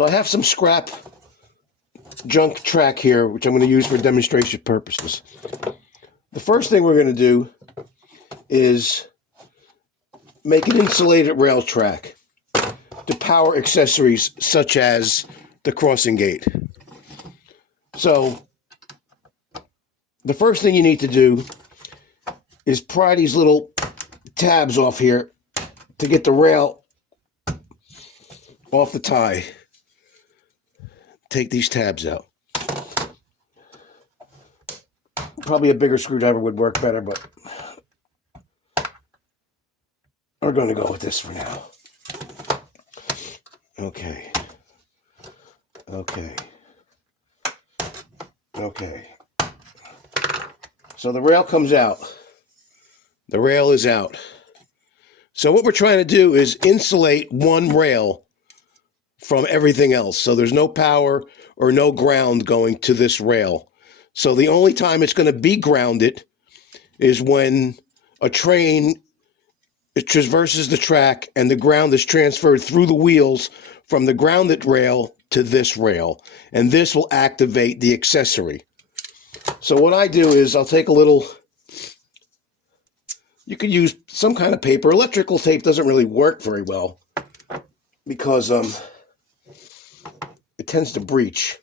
So I have some scrap junk track here, which I'm going to use for demonstration purposes. The first thing we're going to do is make an insulated rail track to power accessories such as the crossing gate. So the first thing you need to do is pry these little tabs off here to get the rail off the tie. Take these tabs out. Probably a bigger screwdriver would work better, but we're going to go with this for now. Okay. So the rail comes out. The rail is out. So what we're trying to do is insulate one rail from everything else. So there's no power or no ground going to this rail. So the only time it's going to be grounded is when a train traverses the track and the ground is transferred through the wheels from the grounded rail to this rail. And this will activate the accessory. So what I do is I'll take a little, you could use some kind of paper. Electrical tape doesn't really work very well because it tends to breach.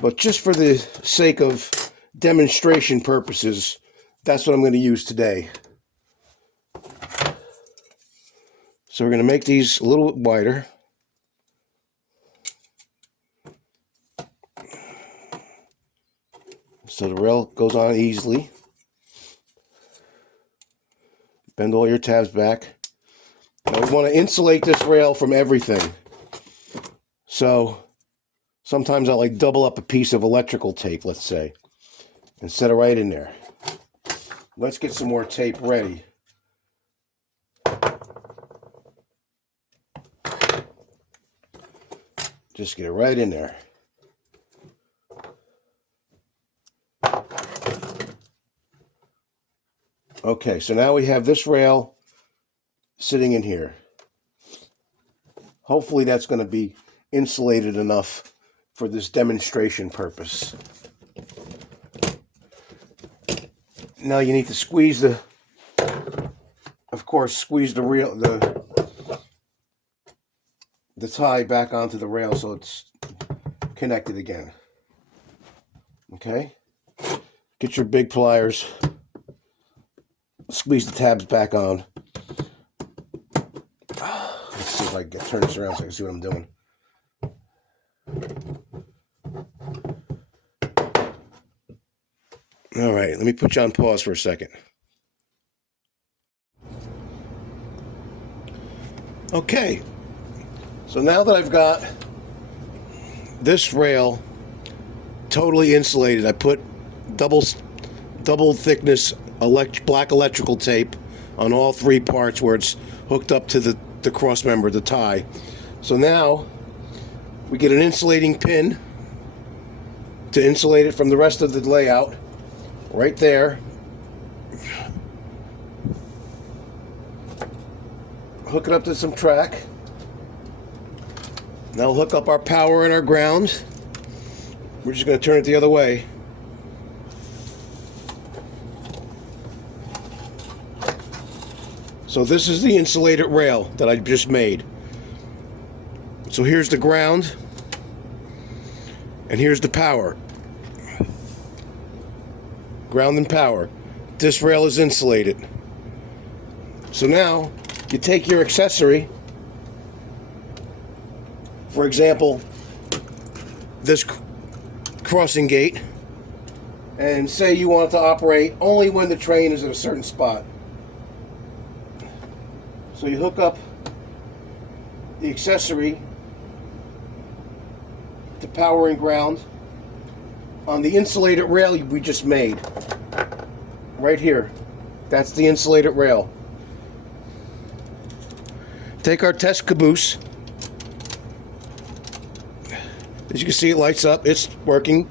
But just for the sake of demonstration purposes, that's what I'm going to use today. So we're going to make these a little bit wider. So the rail goes on easily. Bend all your tabs back. Now we want to insulate this rail from everything. So sometimes I like double up a piece of electrical tape, let's say, and set it right in there. Let's get some more tape ready. Just get it right in there. Okay, so now we have this rail sitting in here. Hopefully that's going to be insulated enough for this demonstration purpose. Now you need to squeeze the rail, the tie back onto the rail so it's connected again. Okay? Get your big pliers. Squeeze the tabs back on. Let's see if I can turn this around so I can see what I'm doing. All right, let me put you on pause for a second. Okay, so now that I've got this rail totally insulated, I put double thickness black electrical tape on all three parts where it's hooked up to the cross member, the tie. So now we get an insulating pin to insulate it from the rest of the layout right there. Hook it up to some track. Now we'll hook up our power and our ground. We're just going to turn it the other way. So this is the insulated rail that I just made. So here's the ground, and here's the power. Ground and power. This rail is insulated. So now you take your accessory, for example, this crossing gate, and say you want it to operate only when the train is at a certain spot. So you hook up the accessory to power and ground on the insulated rail we just made. Right here. That's the insulated rail. Take our test caboose. As you can see, it lights up. It's working.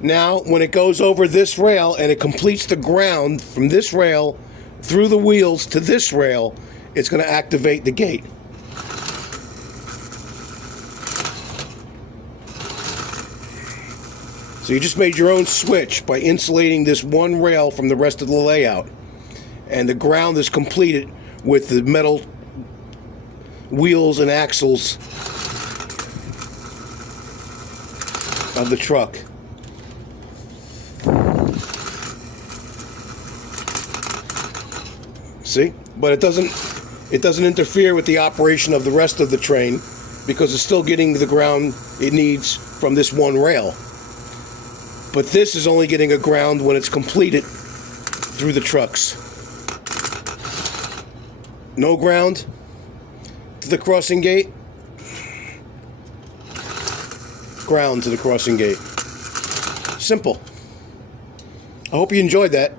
Now, when it goes over this rail and it completes the ground from this rail through the wheels to this rail, it's going to activate the gate. So you just made your own switch by insulating this one rail from the rest of the layout. And the ground is completed with the metal wheels and axles of the truck. See? But it doesn't interfere with the operation of the rest of the train because it's still getting the ground it needs from this one rail. But this is only getting a ground when it's completed through the trucks. No ground to the crossing gate. Ground to the crossing gate. Simple. I hope you enjoyed that.